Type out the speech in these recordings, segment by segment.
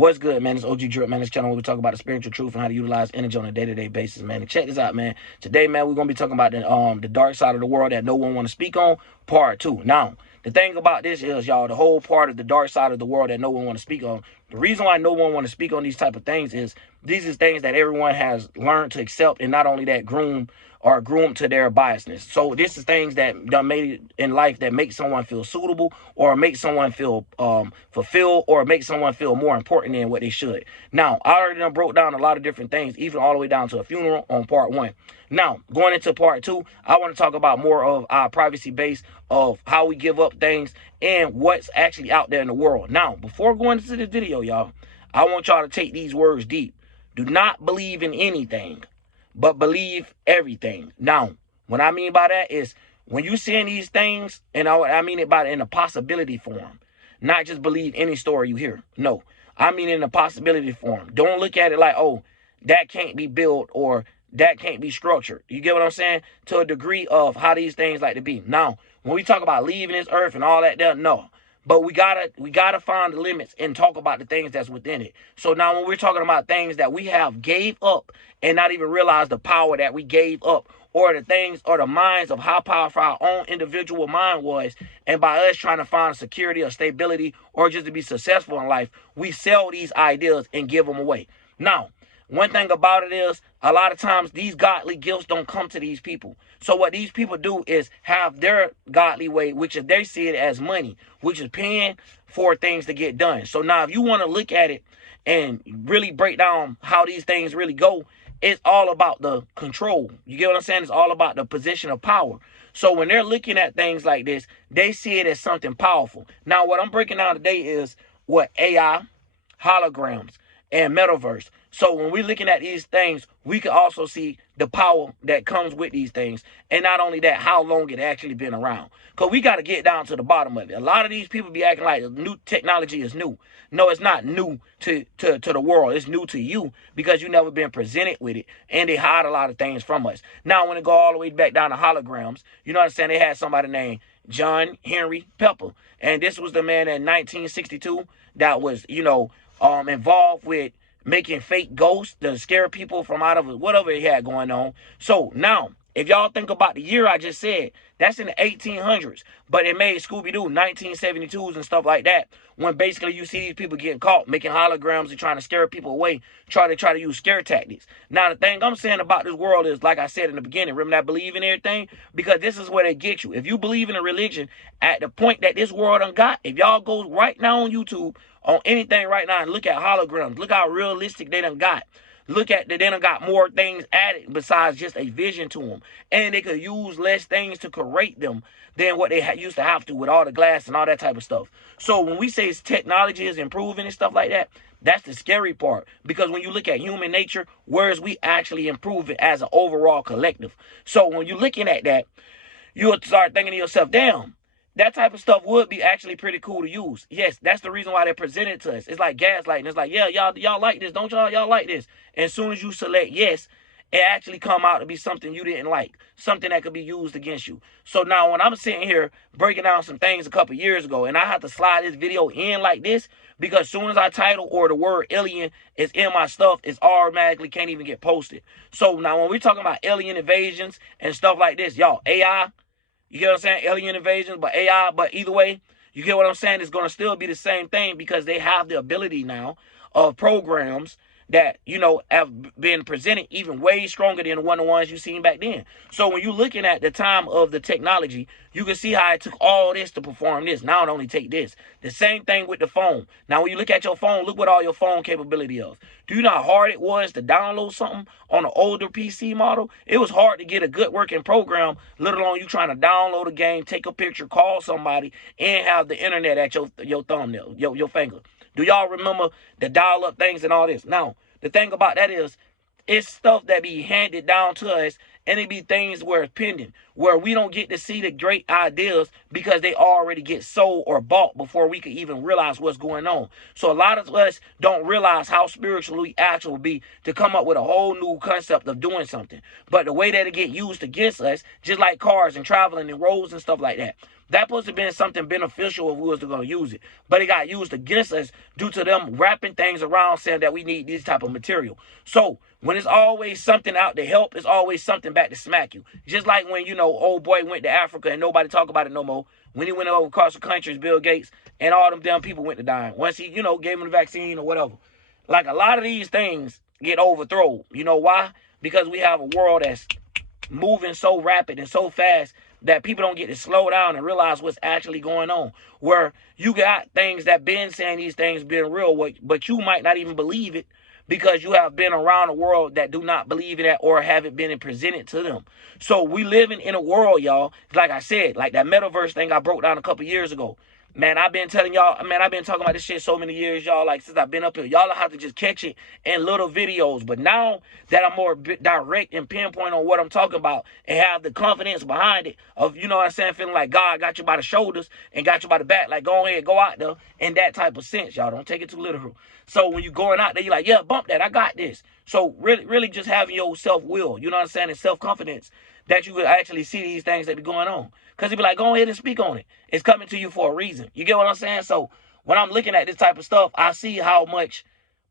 What's good, man? It's OG Drip, man. This channel where we talk about the spiritual truth and how to utilize energy on a day-to-day basis, man. And check this out, man. Today, man, we're gonna be talking about the dark side of the world that no one want to speak on, part 2. Now, the thing about this is, y'all, the whole part of the dark side of the world that no one want to speak on. The reason why no one want to speak on these type of things is these is things that everyone has learned to accept, and not only that, groomed to their biasness. So this is things that done made in life that make someone feel suitable, or make someone feel fulfilled, or make someone feel more important than what they should. Now, I already done broke down a lot of different things, even all the way down to a funeral on part 1. Now, going into part 2, I want to talk about more of our privacy base of how we give up things and what's actually out there in the world. Now, before going into this video, y'all, I want y'all to take these words deep. Do not believe in anything, but believe everything. Now, what I mean by that is when you seeing these things, and I mean it by in a possibility form, not just believe any story you hear. No, I mean in a possibility form. Don't look at it like, oh, that can't be built or that can't be structured. You get what I'm saying? To a degree of how these things like to be. Now, when we talk about leaving this earth and all that there, no. But we gotta find the limits and talk about the things that's within it. So now when we're talking about things that we have gave up and not even realize the power that we gave up, or the things or the minds of how powerful our own individual mind was, and by us trying to find security or stability or just to be successful in life, we sell these ideas and give them away. Now, one thing about it is, a lot of times these godly gifts don't come to these people. So what these people do is have their godly way, which is they see it as money, which is paying for things to get done. So now if you want to look at it and really break down how these things really go, it's all about the control. You get what I'm saying? It's all about the position of power. So when they're looking at things like this, they see it as something powerful. Now, what I'm breaking down today is what AI, holograms, and metaverse. So when we're looking at these things, we can also see the power that comes with these things. And not only that, how long it actually been around. Because we got to get down to the bottom of it. A lot of these people be acting like new technology is new. No, it's not new to the world. It's new to you because you never been presented with it. And they hide a lot of things from us. Now, when it go all the way back down to holograms, you know what I'm saying? They had somebody named John Henry Pepper. And this was the man in 1962 that was, involved with making fake ghosts to scare people from out of whatever he had going on. So now, if y'all think about the year I just said, that's in the 1800s. But it made Scooby-Doo 1972s and stuff like that, when basically you see these people getting caught making holograms and trying to scare people away, try to use scare tactics. Now, the thing I'm saying about this world is, like I said in the beginning, remember that believe in everything? Because this is where they get you. If you believe in a religion, at the point that this world done got, if y'all go right now on YouTube, on anything right now, and look at holograms, look how realistic they done got. Look at that they done got more things added besides just a vision to them. And they could use less things to create them than what they used to have to with all the glass and all that type of stuff. So when we say technology is improving and stuff like that, that's the scary part. Because when you look at human nature, whereas we actually improve it as an overall collective. So when you're looking at that, you'll start thinking to yourself, damn, that type of stuff would be actually pretty cool to use. Yes, that's the reason why they present it to us. It's like gaslighting. It's like, yeah, y'all like this, don't y'all? Y'all like this. And as soon as you select yes, it actually come out to be something you didn't like, something that could be used against you. So now when I'm sitting here breaking down some things a couple years ago, and I have to slide this video in like this, because as soon as I title or the word alien is in my stuff, it's automatically can't even get posted. So now when we're talking about alien invasions and stuff like this, y'all, AI, you get what I'm saying? Alien invasions, but AI, but either way, you get what I'm saying? It's going to still be the same thing because they have the ability now of programs that, have been presented even way stronger than the ones you seen back then. So when you're looking at the time of the technology, you can see how it took all this to perform this. Now it only take this. The same thing with the phone. Now when you look at your phone, look what all your phone capability of. Do you know how hard it was to download something on an older PC model? It was hard to get a good working program, let alone you trying to download a game, take a picture, call somebody, and have the internet at your thumbnail, your finger. Do y'all remember the dial-up things and all this? Now, the thing about that is, it's stuff that be handed down to us, and it be things where it's pending, where we don't get to see the great ideas because they already get sold or bought before we can even realize what's going on. So a lot of us don't realize how spiritual we actually be to come up with a whole new concept of doing something. But the way that it get used against us, just like cars and traveling and roads and stuff like that, That supposed to have been something beneficial if we was going to use it. But it got used against us due to them wrapping things around saying that we need this type of material. So when it's always something out to help, it's always something back to smack you. Just like when, you know, old boy went to Africa and nobody talk about it no more. When he went over across the countries, Bill Gates, and all them damn people went to dying. Once he, you know, gave him the vaccine or whatever. Like a lot of these things get overthrown. You know why? Because we have a world that's moving so rapid and so fast that people don't get to slow down and realize what's actually going on. Where you got things that been saying these things being real, but you might not even believe it because you have been around a world that do not believe in that or haven't been presented to them. So we living in a world, y'all, like I said, like that metaverse thing I broke down a couple years ago. Man, I've been telling y'all, man, I've been talking about this shit so many years, y'all, like since I've been up here. Y'all have to just catch it in little videos. But now that I'm more direct and pinpoint on what I'm talking about and have the confidence behind it of, you know what I'm saying, feeling like God got you by the shoulders and got you by the back, like go ahead, go out there in that type of sense, y'all. Don't take it too literal. So when you going out there, you're like, yeah, bump that, I got this. So really just having your self-will, you know what I'm saying, and self-confidence that you could actually see these things that be going on. Because he'd be like, go ahead and speak on it. It's coming to you for a reason. You get what I'm saying? So when I'm looking at this type of stuff, I see how much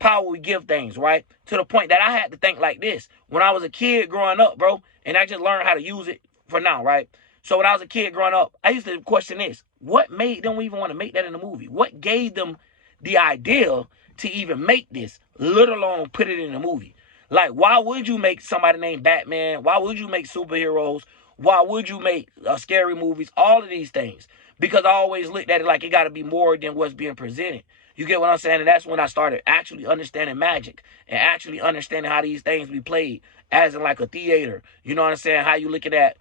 power we give things, right? To the point that I had to think like this. When I was a kid growing up, bro, and I just learned how to use it for now, right? So when I was a kid growing up, I used to question this. What made them even want to make that in the movie? What gave them the idea to even make this, let alone put it in a movie? Like, why would you make somebody named Batman? Why would you make superheroes? Why would you make scary movies? All of these things. Because I always looked at it like it got to be more than what's being presented. You get what I'm saying? And that's when I started actually understanding magic and actually understanding how these things be played as in like a theater. You know what I'm saying? How you looking at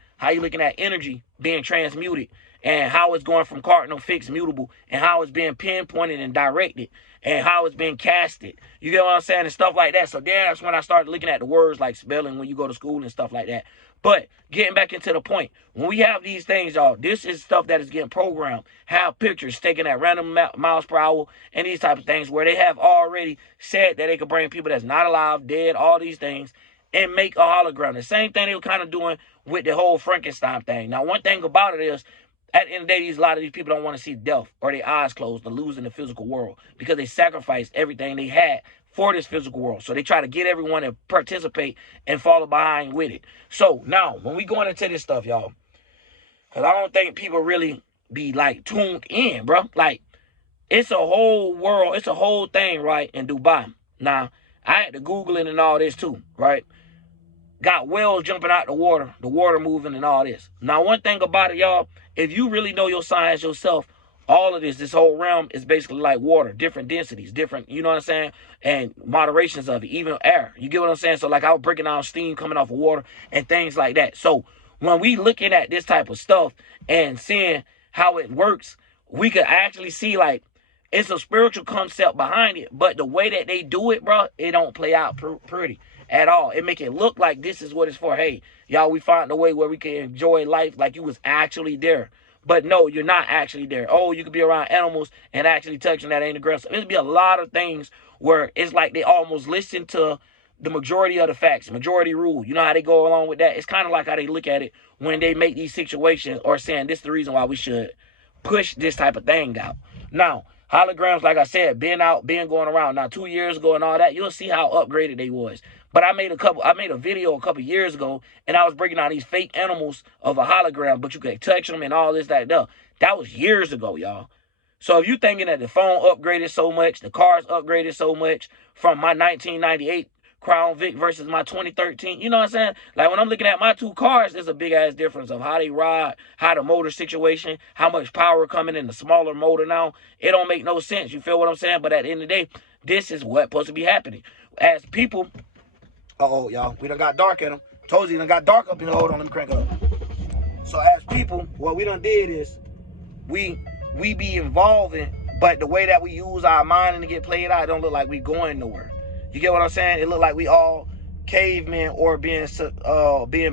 energy being transmuted and how it's going from cardinal, fixed, mutable, and how it's being pinpointed and directed and how it's being casted. You get what I'm saying? And stuff like that. So then that's when I started looking at the words like spelling when you go to school and stuff like that. But getting back into the point, when we have these things, y'all, this is stuff that is getting programmed. Have pictures taken at random miles per hour and these type of things where they have already said that they could bring people that's not alive, dead, all these things, and make a hologram. The same thing they were kind of doing with the whole Frankenstein thing. Now, one thing about it is, at the end of the day, a lot of these people don't want to see death or their eyes closed or losing the physical world because they sacrificed everything they had for this physical world. So they try to get everyone to participate and follow behind with it. So now, when we going into this stuff, y'all, because I don't think people really be like tuned in, bro. Like, it's a whole world, it's a whole thing, right, in Dubai. Now, I had to Google it and all this too, right? Got whales jumping out the water moving and all this. Now, one thing about it, y'all, if you really know your science yourself, all of this whole realm is basically like water, different densities, different, you know what I'm saying, and moderations of it, even air. You get what I'm saying? So, like, I was breaking down steam coming off of water and things like that. So, when we looking at this type of stuff and seeing how it works, we could actually see, like, it's a spiritual concept behind it, but the way that they do it, bro, it don't play out pretty at all. It make it look like this is what it's for. Hey, y'all, we find a way where we can enjoy life like you was actually there. But no, you're not actually there. Oh, you could be around animals and actually touching that ain't aggressive. There's be a lot of things where it's like they almost listen to the majority of the facts, majority rule. You know how they go along with that? It's kind of like how they look at it when they make these situations or saying this is the reason why we should push this type of thing out. Now, holograms, like I said, been going around. Now, 2 years ago and all that, you'll see how upgraded they was. But I made a video a couple years ago, and I was breaking down these fake animals of a hologram, but you could touch them and all this, that. That was years ago, y'all. So if you thinking that the phone upgraded so much, the cars upgraded so much from my 1998 Crown Vic versus my 2013, you know what I'm saying? Like, when I'm looking at my two cars, there's a big-ass difference of how they ride, how the motor situation, how much power coming in the smaller motor now. It don't make no sense. You feel what I'm saying? But at the end of the day, this is what's supposed to be happening. As people... Uh-oh, y'all. We done got dark in them. Told you, done got dark up in the hold on. Let me crank up. So as people, what we done did is we be evolving, but the way that we use our mind and to get played out, it don't look like we going nowhere. You get what I'm saying? It look like we all cavemen or being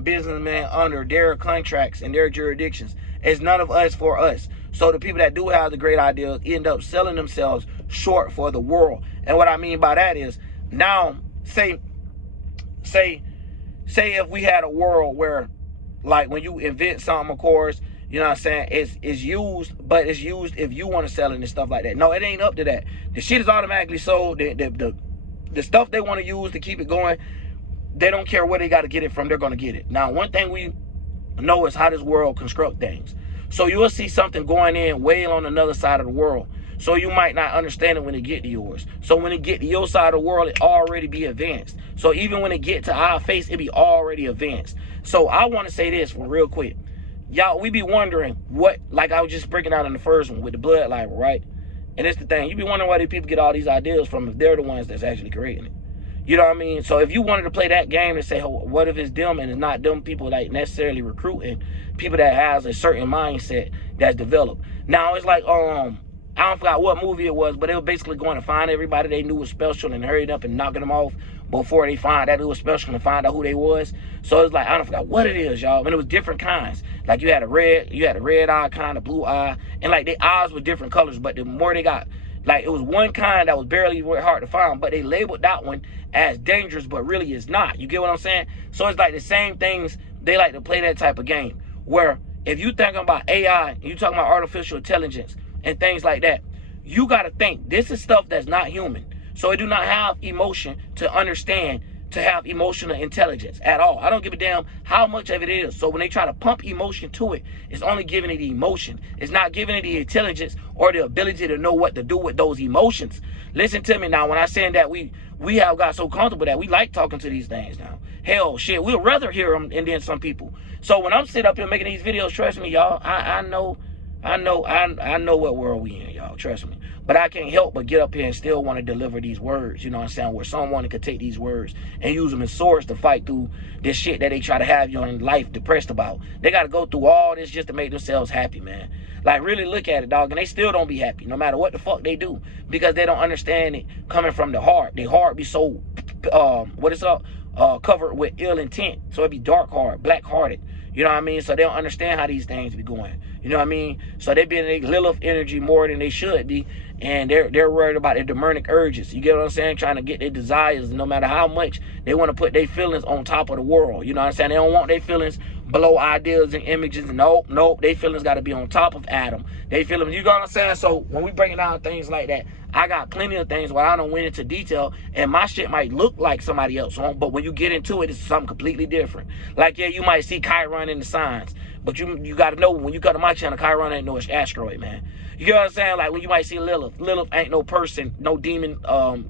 businessmen under their contracts and their jurisdictions. It's none of us for us. So the people that do have the great ideas end up selling themselves short for the world. And what I mean by that is, now, say if we had a world where, like, when you invent something, of course, You know what I'm saying? It's used, but it's used if you want to sell it and stuff like that. No, it ain't up to that. The shit is automatically sold. The stuff they want to use to keep it going, they don't care where they got to get it from. They're going to get it. Now, one thing we know is how this world construct things. So you'll see something going in way on another side of the world. So you might not understand it when it get to yours. So when it get to your side of the world, it already be advanced. So even when it get to our face, it be already advanced. So I want to say this one real quick. Y'all, we be wondering what, like I was just breaking out in the first one with the blood libel, right? And it's the thing, you be wondering where these people get all these ideas from if they're the ones that's actually creating it. You know what I mean? So if you wanted to play that game and say, oh, what if it's them and it's not them people like necessarily recruiting people that has a certain mindset that's developed. Now it's like, I don't forget what movie it was, but they were basically going to find everybody they knew was special and hurried up and knocking them off before they find that it was special and find out who they was. So it's like, I don't forget what it is, y'all. And it was different kinds. Like you had a red eye kind, a blue eye, and like their eyes were different colors, but the more they got, like it was one kind that was barely hard to find, but they labeled that one as dangerous, but really it's not. You get what I'm saying? So it's like the same things, they like to play that type of game. Where if you thinking about AI, you talking about artificial intelligence and things like that, you got to think this is stuff that's not human. So it do not have emotion to understand, to have emotional intelligence at all. I don't give a damn how much of it is. So when they try to pump emotion to it, it's only giving it the emotion. It's not giving it the intelligence or the ability to know what to do with those emotions. Listen to me now. When I saying that we have got so comfortable that we like talking to these things now. Hell, shit, we'd rather hear them than some people. So when I'm sitting up here making these videos, trust me, y'all, I know what world we in, y'all. Trust me. But I can't help but get up here and still want to deliver these words, you know what I'm saying, where someone could take these words and use them as swords to fight through this shit that they try to have you in life depressed about. They got to go through all this just to make themselves happy, man. Like, really look at it, dog, and they still don't be happy, no matter what the fuck they do, because they don't understand it coming from the heart. Their heart be so, covered with ill intent. So it be dark heart, black hearted. You know what I mean? So they don't understand how these things be going. You know what I mean? So they be in their Lilith energy more than they should be. And they're worried about their demonic urges. You get what I'm saying? Trying to get their desires, no matter how much they want to put their feelings on top of the world. You know what I'm saying? They don't want their feelings below ideas and images. Nope. They feelings got to be on top of Adam. They feelings, you know what I'm saying? So when we breaking down things like that, I got plenty of things where I don't went into detail, and my shit might look like somebody else, but when you get into it, it's something completely different. Like, yeah, you might see Chiron in the signs, but you got to know, when you come to my channel, Chiron ain't no asteroid, man. You get what I'm saying? Like, when you might see Lilith ain't no person, no demon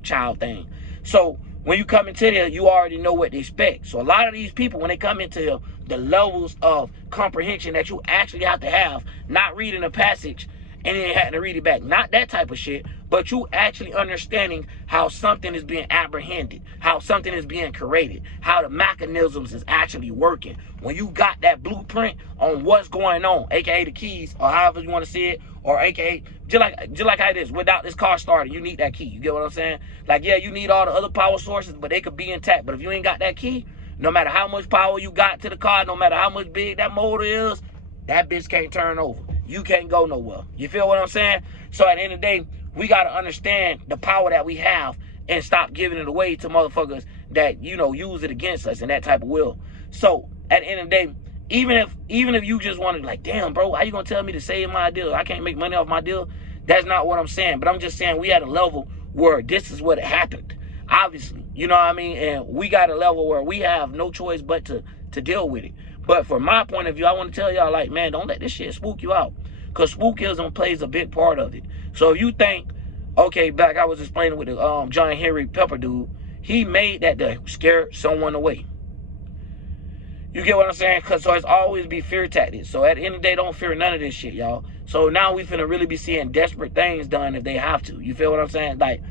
child thing. So when you come into there, you already know what to expect. So a lot of these people, when they come into here, the levels of comprehension that you actually have to have, not reading a passage and then having to read it back, not that type of shit, but you actually understanding how something is being apprehended, how something is being created, how the mechanisms is actually working. When you got that blueprint on what's going on, aka the keys, or however you want to see it, or aka just like how it is, without this car starting, you need that key. You get what I'm saying? Like, yeah, you need all the other power sources, but they could be intact. But if you ain't got that key, no matter how much power you got to the car, no matter how much big that motor is, that bitch can't turn over. You can't go nowhere. You feel what I'm saying? So at the end of the day, we got to understand the power that we have and stop giving it away to motherfuckers that, you know, use it against us and that type of will. So at the end of the day, even if you just want to, like, damn, bro, how you going to tell me to save my deal? I can't make money off my deal. That's not what I'm saying. But I'm just saying we at a level where this is what happened. Obviously, you know what I mean? And we got a level where we have no choice but to deal with it. But from my point of view, I want to tell y'all, like, man, don't let this shit spook you out. Because spookism plays a big part of it. So if you think, okay, back I was explaining with the John Henry Pepper dude, he made that to scare someone away. You get what I'm saying? So it's always be fear tactics. So at the end of the day, don't fear none of this shit, y'all. So now we finna really be seeing desperate things done if they have to. You feel what I'm saying? Like,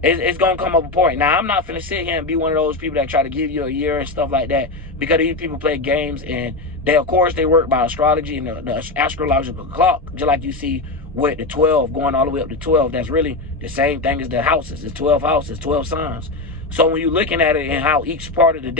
it's going to come up a point. Now, I'm not finna sit here and be one of those people that try to give you a year and stuff like that, because these people play games, and they, of course, they work by astrology and the astrological clock, just like you see with the 12 going all the way up to 12. That's really the same thing as the houses. It's 12 houses, 12 signs. So when you're looking at it and how each part of the day